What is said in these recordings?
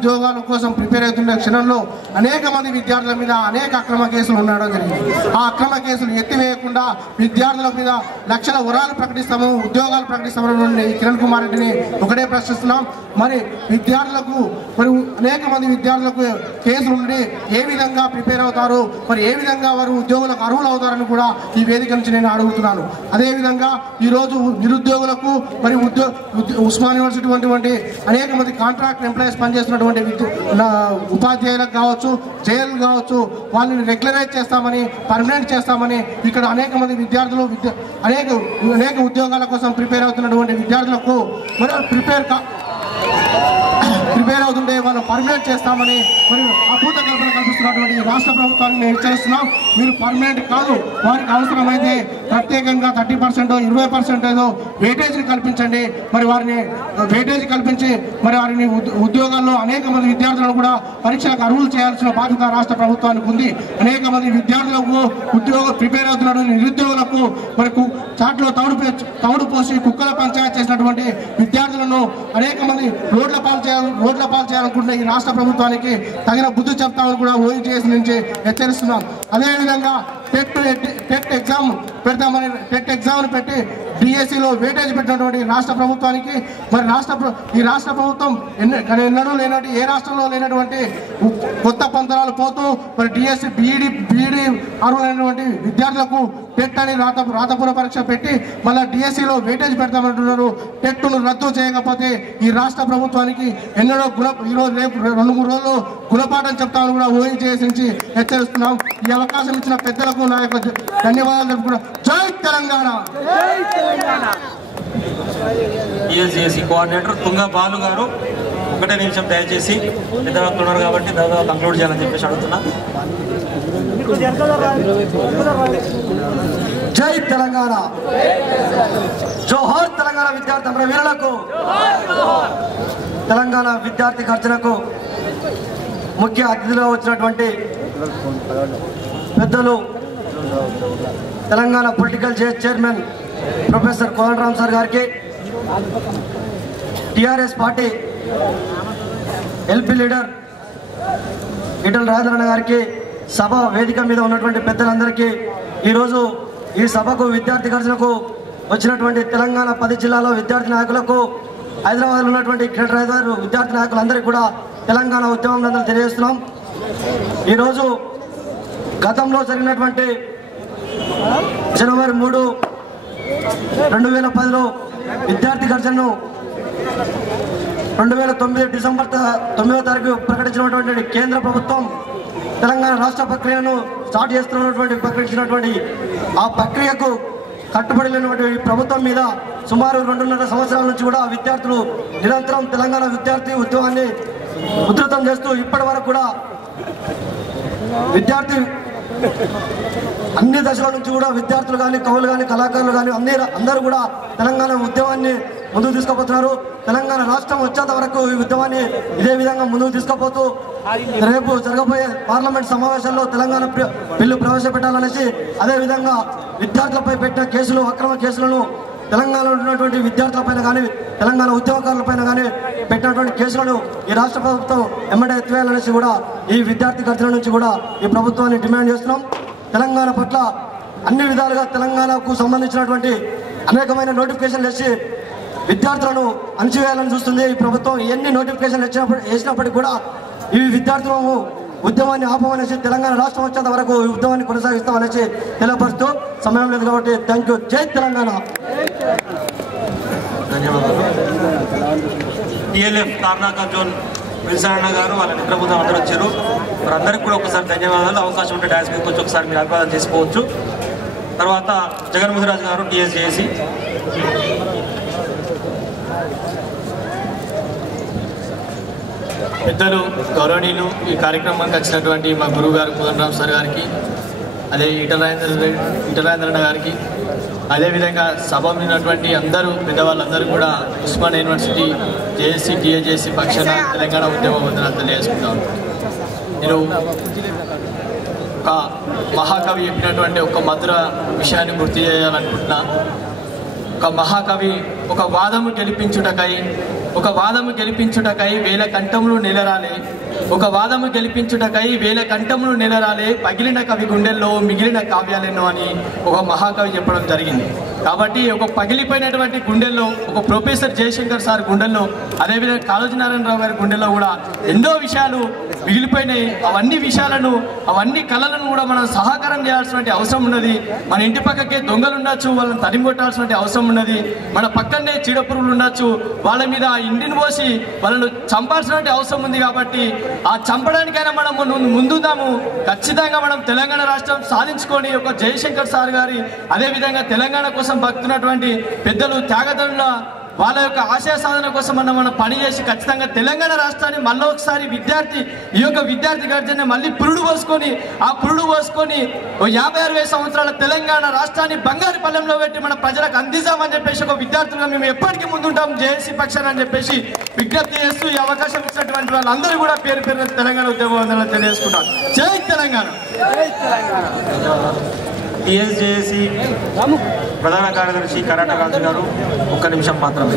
ఉద్యోగాల కోసం ప్రిపేర్ అవుతున్న క్షణంలో అనేక మంది విద్యార్థుల మీద అనేక అక్రమ కేసులు ఉండడం జరిగింది. ఆ అక్రమ కేసులు ఎత్తివేయకుండా విద్యార్థుల మీద లక్షల వరాలు ప్రకటిస్తాము, ఉద్యోగాలు ప్రకటిస్తామని కిరణ్ కుమార్ రెడ్డిని ఒకటే ప్రశ్నిస్తున్నాం. మరి విద్యార్థులకు మరి అనేక మంది విద్యార్థులకు కేసులు ఉండి ఏ విధంగా ప్రిపేర్ అవుతారు, మరి ఏ విధంగా వారు ఉద్యోగులకు అర్హులు అవుతారని కూడా ఈ వేదిక నుంచి నేను అడుగుతున్నాను. అదేవిధంగా ఈరోజు నిరుద్యోగులకు మరి ఉస్మాన్ యూనివర్సిటీ వంటి అనేక మంది కాంట్రాక్ట్ ఎంప్లాయీస్ పనిచేస్తున్నటువంటి ఉపాధ్యాయులకు కావచ్చు, జైలు కావచ్చు, వాళ్ళని రెగ్యులరైజ్ చేస్తామని, పర్మనెంట్ చేస్తామని ఇక్కడ అనేక మంది విద్యార్థులు అనేక ఉద్యోగాల కోసం ప్రిపేర్ అవుతున్నటువంటి విద్యార్థులకు మరి ప్రిపేర్ అవుతుంటే వాళ్ళు పర్మనెంట్ చేస్తామని మరి అద్భుత కల్పన కల్పిస్తున్నటువంటి రాష్ట్ర ప్రభుత్వాన్ని మేము హెచ్చరిస్తున్నాం. మీరు పర్మనెంట్ కాదు, వారికి అవసరమైతే ప్రత్యేకంగా 30% 20% ఏదో వెయిటేజీని కల్పించండి. మరి వారిని వెయిటేజ్ కల్పించి మరి వారిని ఉద్యోగాల్లో అనేక మంది విద్యార్థులను కూడా పరీక్షలకు అర్హులు చేయాల్సిన బాధ్యత రాష్ట్ర ప్రభుత్వానికి ఉంది. అనేక మంది విద్యార్థులకు ప్రిపేర్ అవుతున్న నిరుద్యోగులకు మరి చాట్లో తౌడు పోసి కుక్కల పంచాయతీ చేసినటువంటి విద్యార్థులను అనేక మంది రోడ్ల పాలు చేయాలనుకుంటే ఈ రాష్ట్ర ప్రభుత్వానికి తగిన బుద్ధి చెప్తామని కూడా ఓయూజీఎస్ నుంచి హెచ్చరిస్తున్నాం. అదేవిధంగా టెట్ ఎగ్జామ్ పెడతామని టెట్ ఎగ్జామ్ను పెట్టి డిఎస్సిలో వెయిటేజ్ పెట్టినటువంటి రాష్ట్ర ప్రభుత్వానికి మరి ఈ రాష్ట్ర ప్రభుత్వం ఎన్నడూ లేనటువంటి ఏ రాష్ట్రంలో లేనటువంటి కొత్త పంతరాలు పోతూ మరి డిఎస్సి బీఈడి అర్హులైనటువంటి విద్యార్థులకు టెట్ అని రాతపూర్వ పరీక్ష పెట్టి మళ్ళీ డిఎస్సిలో వెయిటేజ్ పెడతామంటున్నారు. టెట్ను రద్దు చేయకపోతే ఈ రాష్ట్ర ప్రభుత్వానికి ఎన్నడో ఈరోజు రేపు 2-3 రోజులు గుణపాఠం చెప్తామని కూడా ఓయూజీఎస్ నుంచి హెచ్చరిస్తున్నాం. ఈ అవకాశం ఇచ్చిన పెద్దలకు నా యొక్క ధన్యవాదాలు తెలుపుకుంటున్నాం. జై తెలంగాణ. టీఎస్జేసీ కోఆర్డినేటర్ తుంగ బాలు గారు ఒకటే నిమిషం దయచేసి, పెద్ద వ్యక్తులు ఉన్నారు కాబట్టి దాదాపు కంక్లూడ్ చేయాలని చెప్పేసి అడుగుతున్నా. జై తెలంగాణ, జోహార్ తెలంగాణ విద్యార్థి అమర వీరులకు, తెలంగాణ విద్యార్థి గర్జనకు ముఖ్య అతిథిగా వచ్చినటువంటి పెద్దలు Telangana political chairman professor Kodandaram sir గారికి, TRS party LP leader Etela Rajender గారికి, సభ వేదిక మీద ఉన్నటువంటి పెద్దలందరికీ, ఈరోజు ఈ సభకు విద్యార్థి గర్జనకు వచ్చినటువంటి తెలంగాణ 10 జిల్లాలో విద్యార్థి నాయకులకు, హైదరాబాద్లో ఉన్నటువంటి గ్రేటర్ విద్యార్థి నాయకులందరికీ కూడా తెలంగాణ ఉద్యమం తెలియజేస్తున్నాం. ఈరోజు గతంలో జరిగినటువంటి జనవరి 3, 2010లో విద్యార్థి గర్జనను 2009 డిసెంబర్ 9వ తారీఖు ప్రకటించినటువంటి కేంద్ర ప్రభుత్వం తెలంగాణ రాష్ట్ర ప్రక్రియను స్టార్ట్ చేస్తున్నటువంటి ప్రకటించినటువంటి ఆ ప్రక్రియకు కట్టుబడి లేనటువంటి ప్రభుత్వం మీద సుమారు 2.5 సంవత్సరాల నుంచి కూడా విద్యార్థులు నిరంతరం తెలంగాణ విద్యార్థి ఉద్యమాన్ని ఉధృతం చేస్తూ ఇప్పటి వరకు కూడా విద్యార్థి అన్ని దశల నుంచి కూడా విద్యార్థులు కానీ, కవులు కానీ, కళాకారులు కానీ అందరూ కూడా తెలంగాణ ఉద్యమాన్ని ముందుకు తీసుకుపోతున్నారు. తెలంగాణ రాష్ట్రం వచ్చేంత వరకు ఈ ఉద్యమాన్ని ఇదే విధంగా ముందుకు తీసుకుపోతూ రేపు జరగబోయే పార్లమెంట్ సమావేశాల్లో తెలంగాణ బిల్లు ప్రవేశపెట్టాలనేసి, అదేవిధంగా విద్యార్థులపై పెట్టిన కేసులు, అక్రమ కేసులను తెలంగాణలో ఉన్నటువంటి విద్యార్థులపైన కానీ, తెలంగాణ ఉద్యోగకారులపైన కానీ పెట్టినటువంటి కేసులను ఈ రాష్ట్ర ప్రభుత్వం ఎమ్మటే ఎత్తివేయాలనేసి కూడా ఈ విద్యార్థి గర్జన నుంచి కూడా ఈ ప్రభుత్వాన్ని డిమాండ్ చేస్తున్నాం. తెలంగాణ పట్ల అన్ని విధాలుగా తెలంగాణకు సంబంధించినటువంటి అనేకమైన నోటిఫికేషన్లు వేసి విద్యార్థులను అణచివేయాలని చూస్తుంది ఈ ప్రభుత్వం. ఎన్ని నోటిఫికేషన్లు వేసినప్పటికీ కూడా ఈ విద్యార్థులను ఉద్యమాన్ని ఆపమనేసి, తెలంగాణ రాష్ట్రం వచ్చేంత వరకు ఈ ఉద్యమాన్ని కొనసాగిస్తామనేసి తెలియపరుస్తూ, సమయం లేదు కాబట్టి థ్యాంక్ యూ. జై తెలంగాణ. ధన్యవాదాలు. టిఎల్ఎఫ్ తార్నాక జోన్ విల్సన్న గారు, వాళ్ళ మిత్ర బృందం అందరూ వచ్చారు. వారందరికీ కూడా ఒకసారి ధన్యవాదాలు. అవకాశం ఉంటే డాన్స్ మీదకి వచ్చి ఒకసారి మీరు అభివాదం చేసుకోవచ్చు. తర్వాత జగన్మోహన్ గారు, టీఎస్జేఏసీ. పెద్దలు గౌరవనీయులు, ఈ కార్యక్రమానికి వచ్చినటువంటి మా గురువు గారు కోదండరామ్ సార్ గారికి, అదే ఈటల రాజేంద్ర గారికి, అదేవిధంగా సభ ఉన్నటువంటి అందరూ పెద్దవాళ్ళందరూ కూడా ఉస్మాన్ యూనివర్సిటీ జేఏసీ టీఏజేసీ పక్షాన తెలంగాణ ఉద్యమ వందనాలు తెలియజేసుకుంటాను. నేను ఒక మహాకవి చెప్పినటువంటి ఒక మధుర విషయాన్ని గుర్తు చేయాలనుకుంటున్నా. ఒక మహాకవి ఒక వాదము గెలిపించుటకై ఒక వాదము గెలిపించుటకై వేల కంఠములు నెలరాలే, ఒక వాదము గెలిపించుటకై వేల కంఠములు నెలరాలే, పగిలిన కవి గుండెల్లో మిగిలిన కావ్యాలెన్నో అని ఒక మహాకవి చెప్పడం జరిగింది. కాబట్టి ఒక పగిలిపోయినటువంటి గుండెల్లో, ఒక ప్రొఫెసర్ జయశంకర్ సార్ గుండెల్లో, అదేవిధంగా కాళోజీ నారాయణరావు గారి గుండెల్లో కూడా ఎన్నో విషయాలు మిగిలిపోయినాయి. అవన్నీ కళలను కూడా మనం సహకారం చేయాల్సిన అవసరం ఉన్నది. మన ఇంటి పక్కకే దొంగలు ఉండొచ్చు, వాళ్ళని తరిమి కొట్టాల్సిన అవసరం ఉన్నది. మన పక్కనే చీడపురుగులు ఉండొచ్చు, వాళ్ళ మీద ఇంటిని పోసి వాళ్ళను చంపాల్సిన అవసరం ఉంది. కాబట్టి ఆ చంపడానికైనా మనం ముందుదాము. ఖచ్చితంగా మనం తెలంగాణ రాష్ట్రం సాధించుకొని ఒక జయశంకర్ సార్ గారి, అదేవిధంగా తెలంగాణ కోసం భక్తున్నటువంటి పెద్దలు త్యాగదనుల వాళ్ళ యొక్క ఆశయ సాధన కోసం మనం పనిచేసి ఖచ్చితంగా తెలంగాణ రాష్ట్రాన్ని మళ్ళీ ఒకసారి ఈ యొక్క విద్యార్థి గర్జన మళ్ళీ పురుడు పోసుకొని 56 సంవత్సరాల తెలంగాణ రాష్ట్రాన్ని బంగారు పల్లెంలో పెట్టి మన ప్రజలకు అందించామని చెప్పేసి ఒక విద్యార్థులుగా మేము ఎప్పటికీ ముందుంటాం జేఏసీ పక్షాన అని చెప్పేసి విజ్ఞప్తి చేస్తూ ఈ అవకాశం ఇచ్చినటువంటి వాళ్ళందరూ కూడా పేరు పేరు తెలంగాణ ఉద్యమం తెలియజేసుకుంటారు. జై తెలంగాణ. టీఎస్జేఏసీ ప్రధాన కార్యదర్శి కరాట రాజు గారు, ఒక్క నిమిషం మాత్రమే.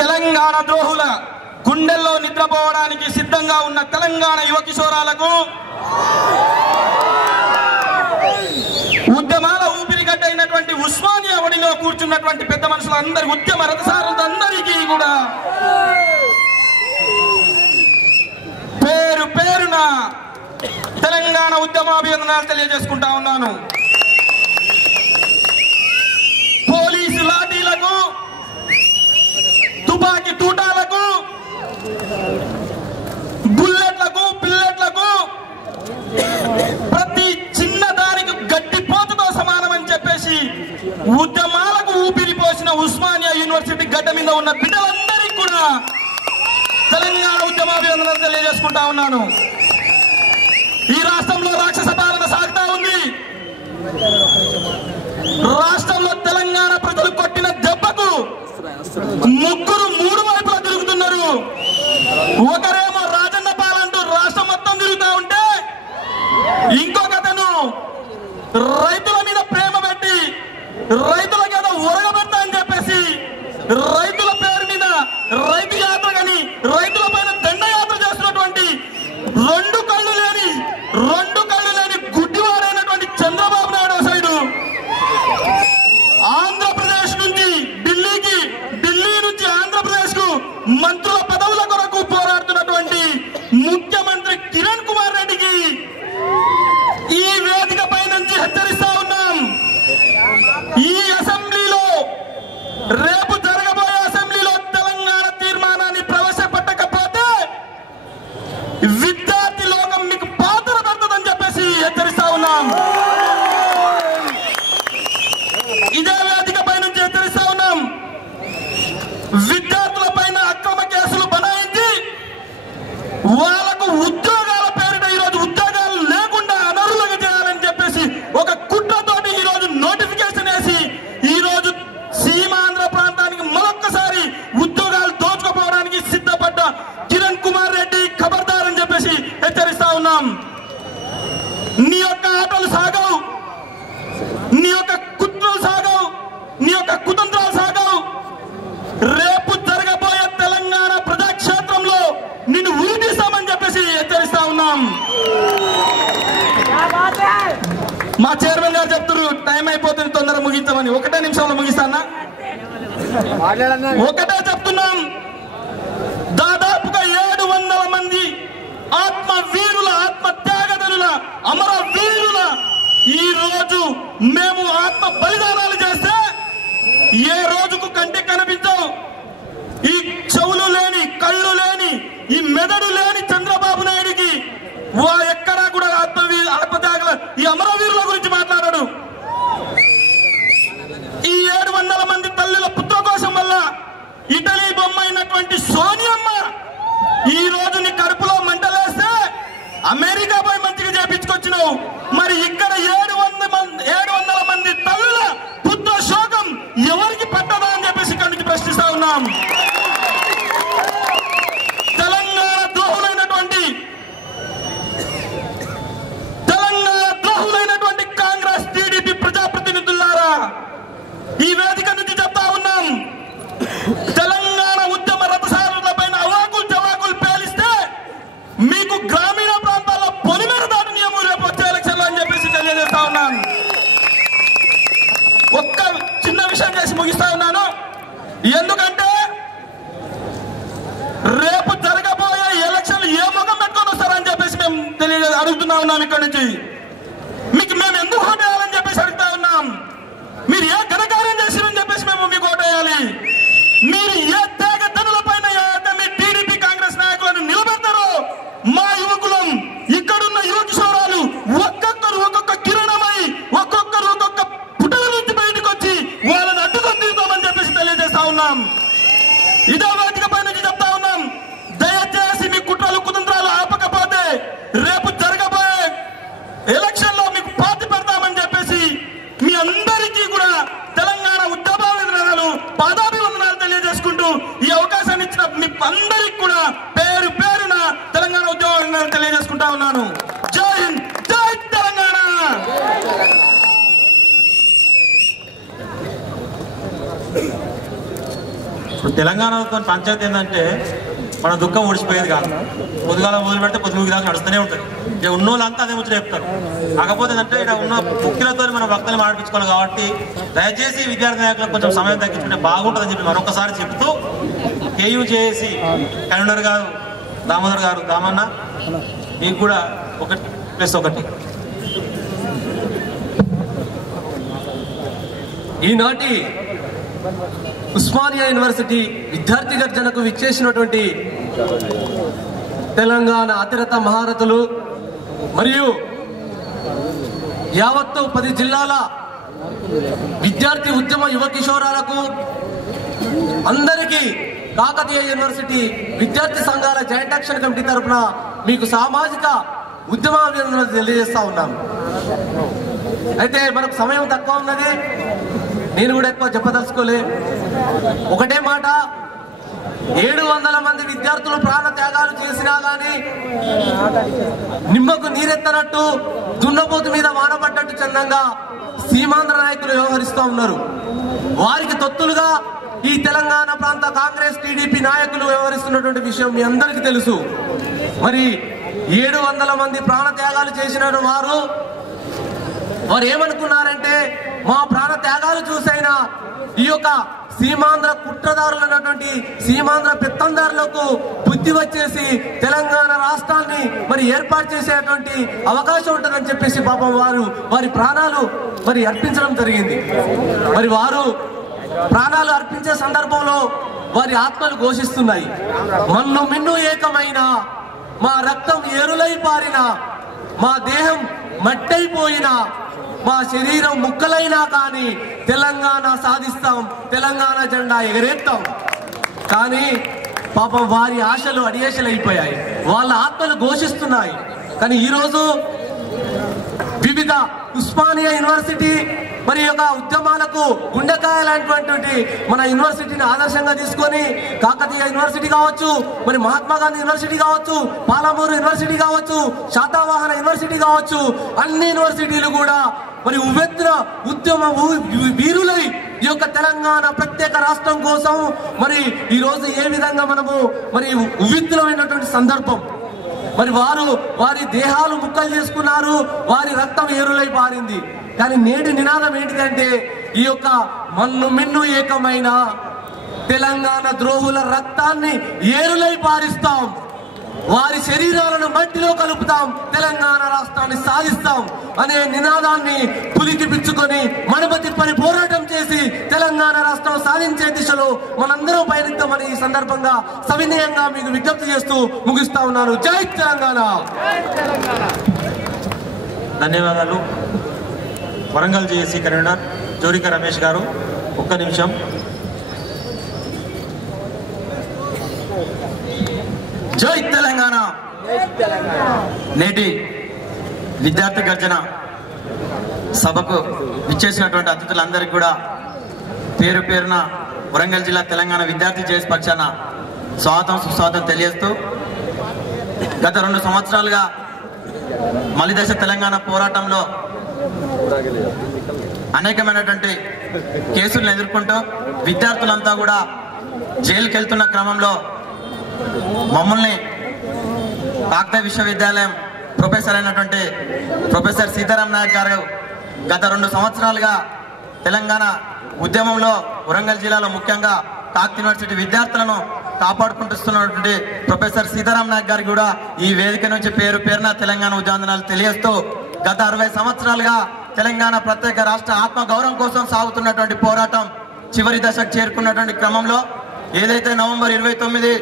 తెలంగాణ ద్రోహుల గుండెల్లో నిద్రపోవడానికి సిద్ధంగా ఉన్న తెలంగాణ యువ కిశోరాలకు, ఉద్యమాల ఊపిరిగడ్డైనటువంటి ఉస్మానియా ఒడిలో కూర్చున్నటువంటి పెద్ద మనుషులందరి, ఉద్యమ రథసారులందరికీ కూడా పేరు పేరున తెలంగాణ ఉద్యమాభివందనాలు తెలియజేసుకుంటా ఉన్నాను. పోలీసు లాఠీలకు, తుపాకీ తూటాలకు, బుల్లెట్లకు, పిల్లెట్లకు, ప్రతి చిన్న దానికి గడ్డిపోతుతో సమానమని చెప్పేసి ఉద్యమాలకు ఊపిరి పోసిన ఉస్మానియా యూనివర్సిటీ గడ్డ మీద ఉన్న బిడ్డలందరికీ కూడా తెలంగాణ ఉద్యమాభివందనాలు తెలియజేసుకుంటా ఉన్నాను. ఈ రాష్ట్రంలో రాక్షస పాలన సాగుతా ఉంది. రాష్ట్రంలో తెలంగాణ ప్రజలు కొట్టిన దెబ్బకు ముగ్గురు 3 వైపులా తిరుగుతున్నారు. ఒకరేమో రాజన్న పాలంటూ రాష్ట్రం మొత్తం తిరుగుతా ఉంటే, ఇంకొకతను రైతుల మీద ప్రేమ పెట్టి రైతులకు ఏదో ఒరగబెడతా అని చెప్పేసి రైతుల పేరు మీద రైతు యాత్ర కానీ రైతుల పైన దండయాత్ర చేస్తున్నటువంటి రెండు కళ్ళు లేని గుడ్డివాడైనటువంటి చంద్రబాబు నాయుడు సైడు ఆంధ్రప్రదేశ్ నుంచి ఢిల్లీ నుంచి ఆంధ్రప్రదేశ్ కు మంత్రుల పదవుల కొరకు పోరాడుతున్నటువంటి ముఖ్యమంత్రి కిరణ్ కుమార్ రెడ్డికి ఈ వేదిక పై నుంచి హెచ్చరిస్తా ఉన్నాం. ఈ అసెంబ్లీలో రేపు జరగబోయే అసెంబ్లీలో తెలంగాణ తీర్మానాన్ని ప్రవేశపెట్టకపోతే విద్యార్థి లోకం మీకు పాత్ర పడుతుందని చెప్పేసి హెచ్చరిస్తా ఉన్నాం. ఇదే వేదిక పై నుంచి హెచ్చరిస్తా ఉన్నాం. విద్యార్థుల పైన అక్రమ కేసులు బనాయించి వాళ్ళకు ఉద్యోగాల పేరిట ఈరోజు ఉద్యోగాలు లేకుండా అనర్హులుగా చేయాలని చెప్పేసి ఒక కుట్రతోటి ఈరోజు నోటిఫికేషన్ వేసి ఈరోజు సీమాంధ్ర ప్రాంతానికి మరొక్కసారి ఉద్యోగాలు దోచుకోపోవడానికి సిద్ధపడ్డ కిరణ్ కుమార్ రెడ్డి ఖబర్దార్ అని చెప్పేసి హెచ్చరిస్తా ఉన్నాం. నీ యొక్క ఆటలు సాగవు, నీ యొక్క కుట్రలు సాగవు, నీ యొక్క కుతంత్రాలు సాగవు. రేపు జరగబోయే తెలంగాణ ప్రజాక్షేత్రంలో నిన్ను ఊరిస్తామని చెప్పేసి హెచ్చరిస్తా ఉన్నాం. మా చైర్మన్ గారు చెప్తున్నారు టైం అయిపోతుంది, తొందరగా ముగించామని. 1 నిమిషంలో ముగిస్తానా? ఒకటే చెప్తున్నాం. దాదాపుగా 700 మంది ఆత్మ వీరుల, ఆత్మ త్యాగదనుల, అమర వీరుల ఈ రోజు మేము ఆత్మ బలిదానాలు చేస్తే ఏ రోజుకు కంటికి కనిపించవు. ఈ చెవులు లేని, కళ్ళు లేని, ఈ మెదడు లేని చంద్రబాబు నాయుడికి ఎక్కడా కూడా ఆత్మత్యాగల ఈ అమరవీరుల గురించి మాట్లాడాడు. ఈ 700 మంది తల్లుల పుత్రకోశం వల్ల ఇటలీ బొమ్మ అయినటువంటి సోనియమ్మ ఈ రోజు నీ కడుపులో మంటలేస్తే అమెరికా పోయి మంచిగా చేపించుకొచ్చినావు. మరి ఇక్కడ 700 మంది తల్లుల పుత్ర శోకం ఎవరికి పట్టదా అని చెప్పేసి ఇక్కడి నుంచి ప్రశ్నిస్తా ఉన్నాం. తెలంగాణ ద్రోహులైనటువంటి కాంగ్రెస్, టీడీపీ ప్రజాప్రతినిధులారా, ఎందుకంటే రేపు జరగబోయే ఎలక్షన్లు ఏ ముఖం పెట్టుకొని వస్తారని చెప్పేసి మేము అడుగుతున్నా ఉన్నాం. ఇక్కడ నుంచి మీకు మేము ఎందుకు ఓటు వేయాలని చెప్పేసి అడుగుతా ఉన్నాం. మీరు ఏ ఘనకార్యం చేసిరని చెప్పేసి మేము మీకు ఓటు వేయాలి. మీరు ఏ త్యాగతనుల పైన మీ టీడీపీ కాంగ్రెస్ నాయకులను నిలబెడతారో మా యువకులం ఇక్కడున్న యువ కిషోరాలు ఒక్కొక్కరు ఒక్కొక్క కిరణమై ఒక్కొక్కరు ఒక్కొక్క పుటల నుంచి బయటకు వచ్చి వాళ్ళని అడ్డుకొని తీరుతామని చెప్పేసి తెలియజేస్తా ఉన్నాం. ఇదో వేదిక పై నుంచి చెప్తా ఉన్నాం. దయచేసి మీ కుట్రలు కుతంత్రాలు ఆపకపోతే రేపు జరగబోయే ఎలక్షన్ లో మీకు పాతి పెడతామని చెప్పేసి మీ అందరికీ కూడా తెలంగాణ ఉద్యమాలు పాదాభివందనాలు తెలియజేసుకుంటూ ఈ అవకాశాన్ని ఇచ్చిన మీ అందరికి కూడా పేరు పేరున తెలంగాణ ఉద్యమాలు తెలియజేసుకుంటా ఉన్నాను. జై హింద్, జై తెలంగాణ. ఇప్పుడు తెలంగాణతో పంచాయతీ ఏంటంటే మన దుఃఖం ఓడిచిపోయేది కాదు. పొద్దుగాల మొదలు పెడితే పొద్దుగు దాకా నడుస్తూనే ఉంటుంది. ఇక ఉన్న వాళ్ళంతా అదే ముచ్చట చెప్తారు. కాకపోతే ఏంటంటే ఇక్కడ ఉన్న ముఖ్యులతో మన భక్తులు మాడిపించుకోవాలి. కాబట్టి దయచేసి విద్యార్థి నాయకులకు కొంచెం సమయం తగ్గించుకుంటే బాగుంటుందని చెప్పి మరొకసారి చెప్తూ కేయూ చేసి కన్వీనర్ గారు దామోదర్ గారు దామన్న మీకు కూడా 1+1. ఈనాటి ఉస్మానియా యూనివర్సిటీ విద్యార్థి గర్జనకు విచ్చేసినటువంటి తెలంగాణ అతిరత మహారథులు మరియు యావత్తు 10 జిల్లాల విద్యార్థి ఉద్యమ యువ కిషోరాలకు అందరికీ కాకతీయ యూనివర్సిటీ విద్యార్థి సంఘాల జాయింట్ యాక్షన్ కమిటీ తరఫున మీకు సామాజిక ఉద్యమాభినందనలు తెలియజేస్తా ఉన్నాం. అయితే మనకు సమయం తక్కువ ఉన్నది, నేను కూడా ఎక్కువ చెప్పదలుచుకోలే. ఒకటే మాట, 700 మంది విద్యార్థులు ప్రాణ త్యాగాలు చేసినా గాని నిమ్మకు నీరెత్తనట్టు దున్నపోతు మీద వానపడ్డట్టు చందంగా సీమాంధ్ర నాయకులు వ్యవహరిస్తూ ఉన్నారు. వారికి తొత్తులుగా ఈ తెలంగాణ ప్రాంత కాంగ్రెస్ టీడీపీ నాయకులు వ్యవహరిస్తున్నటువంటి విషయం మీ అందరికీ తెలుసు. మరి 700 మంది ప్రాణ త్యాగాలు చేసిన వారు ఏమనుకున్నారంటే మా ప్రాణ త్యాగాలు చూసైనా ఈ యొక్క సీమాంధ్ర కుట్రదారులు అన్నటువంటి సీమాంధ్ర పెత్తందారులకు బుద్ధి వచ్చేసి తెలంగాణ రాష్ట్రాన్ని మరి ఏర్పాటు చేసేటువంటి అవకాశం ఉంటుందని చెప్పేసి పాపం వారి ప్రాణాలు మరి అర్పించడం జరిగింది. మరి వారు ప్రాణాలు అర్పించే సందర్భంలో వారి ఆత్మలు ఘోషిస్తున్నాయి. మన్ను మిన్ను ఏకమైన మా రక్తం ఏరులై పారిన మా దేహం మట్టైపోయిన మా శరీరం ముక్కలైనా కానీ తెలంగాణ సాధిస్తాం, తెలంగాణ జెండా ఎగరేస్తాం. కానీ పాపం వారి ఆశలు అడియేషలైపోయాయి, వాళ్ళ ఆత్మలు ఘోషిస్తున్నాయి. కానీ ఈరోజు వివిధ ఉస్మానియా యూనివర్సిటీ మరి యొక్క ఉద్యమాలకు గుండెకాయలాంటి మన యూనివర్సిటీని ఆదర్శంగా తీసుకొని కాకతీయ యూనివర్సిటీ కావచ్చు, మరి మహాత్మా గాంధీ యూనివర్సిటీ కావచ్చు, పాలమూరు యూనివర్సిటీ కావచ్చు, శాతవాహన యూనివర్సిటీ కావచ్చు, అన్ని యూనివర్సిటీలు కూడా మరి ఉవ్వెత్తున ఉద్యమ వీరులై ఈ యొక్క తెలంగాణ ప్రత్యేక రాష్ట్రం కోసం మరి ఈ రోజు ఏ విధంగా మనము మరి ఉవ్వెత్తులమైనటువంటి సందర్భం. మరి వారి దేహాలు ముక్కలు చేసుకున్నారు, వారి రక్తం ఏరులై పారింది. కానీ నేటి నినాదం ఏంటిదంటే ఈ యొక్క మన్ను మిన్ను ఏకమైన తెలంగాణ ద్రోహుల రక్తాన్ని ఏరులై పారిస్తాం, వారి శరీరాలను మట్టిలో కలుపుతాం, తెలంగాణ రాష్ట్రాన్ని సాధిస్తాం అనే నినాదాన్ని పులికి పిచ్చుకొని మడమ తిప్పని పోరాటం చేసి తెలంగాణ రాష్ట్రం సాధించే దిశలో మనందరం పయనిద్దామని ఈ సందర్భంగా సవినయంగా మీకు విజ్ఞప్తి చేస్తూ ముగిస్తా ఉన్నాను. జై తెలంగాణ. ధన్యవాదాలు. వరంగల్ జేఏసీ కన్వీనర్ జోరిక రమేష్ గారు 1 నిమిషం. జై తెలంగాణ. నేటి విద్యార్థి గర్జన సభకు విచ్చేసినటువంటి అతిథులందరికీ కూడా పేరు పేరున వరంగల్ జిల్లా తెలంగాణ విద్యార్థి జేఏసీ పక్షాన స్వాగతం సుస్వాగతం తెలియజేస్తూ గత 2 సంవత్సరాలుగా మలిదశ తెలంగాణ పోరాటంలో అనేకమైనటువంటి కేసులను ఎదుర్కొంటూ విద్యార్థులంతా కూడా జైలుకి వెళ్తున్న క్రమంలో మమ్మల్ని కాకతీయ విశ్వవిద్యాలయం ప్రొఫెసర్ అయినటువంటి ప్రొఫెసర్ సీతారాం నాయక్ గారు గత 2 సంవత్సరాలుగా తెలంగాణ ఉద్యమంలో వరంగల్ జిల్లాలో ముఖ్యంగా కాకతీయ యూనివర్సిటీ విద్యార్థులను కాపాడుకుంటున్నటువంటి ప్రొఫెసర్ సీతారాం నాయక్ గారికి కూడా ఈ వేదిక నుంచి పేరు పేరున తెలంగాణ ఉద్యమాలు తెలియజేస్తూ గత 60 సంవత్సరాలుగా తెలంగాణ ప్రత్యేక రాష్ట్ర ఆత్మ గౌరవం కోసం సాగుతున్నటువంటి పోరాటం చివరి దశకు చేరుకున్నటువంటి క్రమంలో ఏదైతే నవంబర్ 29,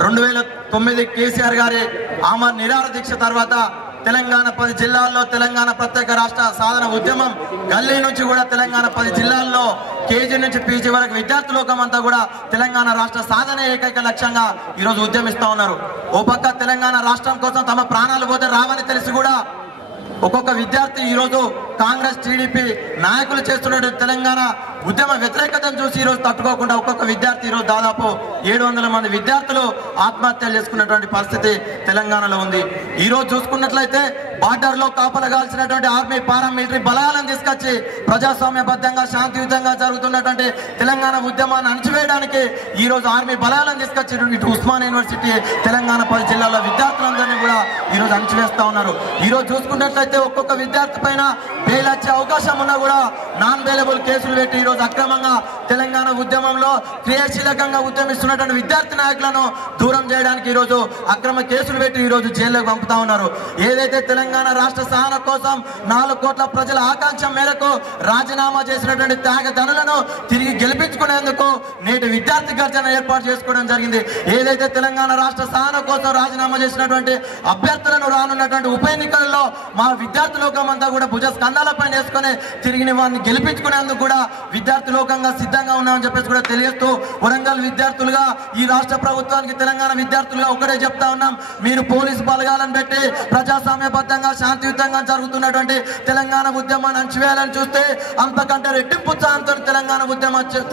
2009 కేసీఆర్ గారి ఆమర నిరాహార దీక్ష తర్వాత తెలంగాణ 10 జిల్లాల్లో తెలంగాణ ప్రత్యేక రాష్ట్ర సాధన ఉద్యమం గల్లీ నుంచి కూడా తెలంగాణ 10 జిల్లాల్లో కేజీ నుంచి పీజీ వరకు విద్యార్థి లోకం అంతా కూడా తెలంగాణ రాష్ట్ర సాధన ఏకైక లక్ష్యంగా ఈరోజు ఉద్యమిస్తా ఉన్నారు. ఓ పక్క తెలంగాణ రాష్ట్రం కోసం తమ ప్రాణాలు పోతే రావని తెలిసి కూడా ఒక్కొక్క విద్యార్థి ఈరోజు కాంగ్రెస్ టీడీపీ నాయకులు చేస్తున్న తెలంగాణ ఉద్యమ వ్యతిరేకతను చూసి ఈరోజు తట్టుకోకుండా ఒక్కొక్క విద్యార్థి ఈరోజు దాదాపు 700 మంది విద్యార్థులు ఆత్మహత్యలు చేసుకున్నటువంటి పరిస్థితి తెలంగాణలో ఉంది. ఈరోజు చూసుకున్నట్లయితే బార్డర్లో కాపలగాల్సినటువంటి ఆర్మీ పారామిలిటరీ బలగాలను తీసుకొచ్చి ప్రజాస్వామ్యబద్ధంగా శాంతియుతంగా జరుగుతున్నటువంటి తెలంగాణ ఉద్యమాన్ని అణచివేయడానికి ఈరోజు ఆర్మీ బలగాలను తీసుకొచ్చి ఇటు ఉస్మానియా యూనివర్సిటీ తెలంగాణ 10 జిల్లాల విద్యార్థులందరినీ కూడా ఈరోజు అణచివేస్తా ఉన్నారు. ఈరోజు చూసుకున్నట్లయితే ఒక్కొక్క విద్యార్థి పైన బెయిల్ వచ్చే అవకాశం ఉన్నా కూడా నాన్ బెయిలబుల్ కేసులు పెట్టి ఈరోజు అక్రమంగా తెలంగాణ ఉద్యమంలో క్రియాశీలకంగా ఉద్యమిస్తున్నటువంటి విద్యార్థి నాయకులను దూరం చేయడానికి ఈరోజు అక్రమ కేసులు పెట్టి ఈరోజు జైల్లోకి పంపుతా ఉన్నారు. ఏదైతే తెలంగాణ రాష్ట్ర సాధన కోసం 4 కోట్ల ప్రజల ఆకాంక్ష మేరకు రాజీనామా చేసినటువంటి త్యాగధనులను తిరిగి గెలిపించుకునేందుకు నేటి విద్యార్థి గర్జన ఏర్పాటు చేసుకోవడం జరిగింది. ఏదైతే తెలంగాణ రాష్ట్ర సాధన కోసం రాజీనామా చేసినటువంటి అభ్యర్థులను రానున్నటువంటి ఉప ఎన్నికల్లో మా విద్యార్థి లోకం అంతా కూడా భుజ స్కంధాలపైన వేసుకొని తిరిగి వారిని గెలిపించుకునేందుకు కూడా విద్యార్థి లోకంగా సిద్ధంగా ఉన్నామని చెప్పేసి కూడా తెలియజేస్తూ వరంగల్ విద్యార్థులుగా ఈ రాష్ట్ర ప్రభుత్వానికి తెలంగాణ విద్యార్థులుగా ఒకటే చెప్తా ఉన్నాం, మీరు పోలీసు బలగాలను పెట్టి ప్రజాస్వామ్యబద్ధంగా శాంతియుతంగా జరుగుతున్నటువంటి తెలంగాణ ఉద్యమాన్ని అణచివేయాలని చూస్తే అంతకంటే రెట్టింపు ఉత్సాహంతో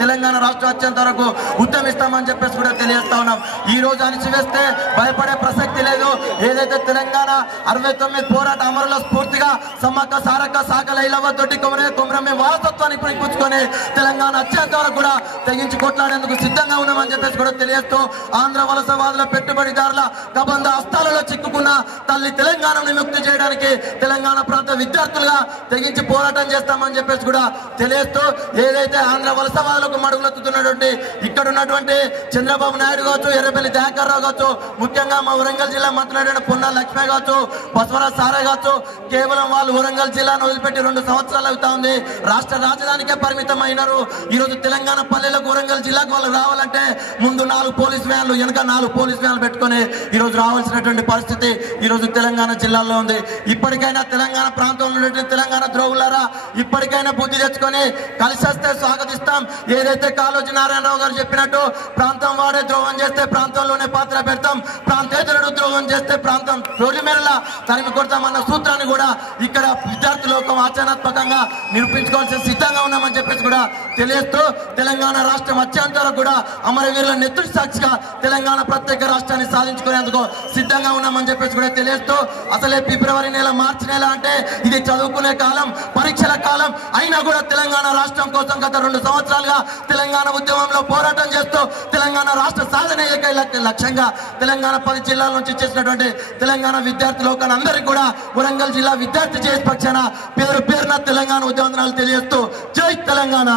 తెలంగాణ రాష్ట్రం వచ్చేంత వరకు ఉద్యమిస్తామని చెప్పేసి కూడా తెలియజేస్తా ఉన్నాం. ఈ రోజు అణచివేస్తే భయపడే ప్రసక్తి లేదు. ఏదైతే తెలంగాణ 69 పోరాట అమరుల స్ఫూర్తిగా సమ్మక్క సారక్క సాకల ఇలవతోటి కొమరమే వారసత్వాన్ని పుచ్చుకొని తెలంగాణ వచ్చేంత వరకు కూడా తెగించి కొట్లాడేందుకు సిద్ధంగా ఉన్నామని చెప్పేసి కూడా తెలియజేస్తూ ఆంధ్ర వలసవాదుల పెట్టుబడిదారుల కబంధ హస్తాలలో చిక్కుకున్న తల్లి తెలంగాణను విముక్తి చేయడానికి తెలంగాణ ప్రాంత విద్యార్థులుగా తెగించి పోరాటం చేస్తామని చెప్పేసి కూడా తెలియజేస్తూ ఏదైతే ఆంధ్ర వలసవాదులకు మడుగులెత్తుతున్నటువంటి ఇక్కడ ఉన్నటువంటి చంద్రబాబు నాయుడు కావచ్చు, ఎర్రబెల్లి దయాకర్ రావు కావచ్చు, ముఖ్యంగా మా వరంగల్ జిల్లా మంత్రులైన పొన్నా లక్ష్మి కావచ్చు, బసవరాజ్ సారే కావచ్చు, కేవలం వాళ్ళు వరంగల్ జిల్లాను వదిలిపెట్టి 2 సంవత్సరాలు అవుతా ఉంది. రాష్ట్ర రాజధానికే పరిమితం అయినారు. ఈరోజు తెలంగాణ పల్లెలకు వరంగల్ జిల్లాకు వాళ్ళు రావాలంటే ముందు 4 పోలీస్ వ్యాన్లు వెనక 4 పోలీస్ వ్యాన్లు పెట్టుకొని ఈరోజు రావాల్సినటువంటి పరిస్థితి ఈరోజు తెలంగాణ జిల్లాలో ఉంది. ఇప్పటికైనా తెలంగాణ ప్రాంతంలో ఉన్నటువంటి తెలంగాణ ద్రోవులారా ఇప్పటికైనా బుద్ధి తెచ్చుకొని కలిసి వస్తే స్వాగతిస్తాం. ఏదైతే కాళోజీ నారాయణరావు గారు చెప్పినట్టు ప్రాంతం వాడే ద్రోహం చేస్తే ప్రాంతంలోనే పాత్ర పెడతాం, ప్రాంతేతరుడు ద్రోహం చేస్తే ప్రాంతం రోడ్డు మేరలా తరిమి కొడతామన్న సూత్రాన్ని కూడా ఇక్కడ విద్యార్థి లోకం ఆచరణాత్మకంగా నిరూపించుకోవాల్సిన సిద్ధంగా ఉన్నామని చెప్పేసి కూడా తెలియజేస్తూ తెలంగాణ రాష్ట్రం వచ్చేంత వరకు కూడా అమరవీరుల నెత్తుడి సాక్షిగా తెలంగాణ ప్రత్యేక రాష్ట్రాన్ని సాధించుకునేందుకు సిద్ధంగా ఉన్నామని చెప్పేసి కూడా తెలియజేస్తూ అసలే ఫిబ్రవరి నెల, మార్చి నెల అంటే ఇది చదువుకునే కాలం, పరీక్షల కాలం అయినా కూడా తెలంగాణ రాష్ట్రం కోసం గత 2 సంవత్సరాలుగా తెలంగాణ ఉద్యమంలో పోరాటం చేస్తూ తెలంగాణ రాష్ట్ర సాధన ఏకైక లక్ష్యంగా తెలంగాణ 10 జిల్లాల నుంచి చేసినటువంటి తెలంగాణ విద్యార్థి లోకాన్ని అందరికీ కూడా వరంగల్ జిల్లా విద్యార్థి చేసి పక్షాన పేరున తెలంగాణ ఉద్యమాలు తెలియజేస్తూ జై తెలంగాణ.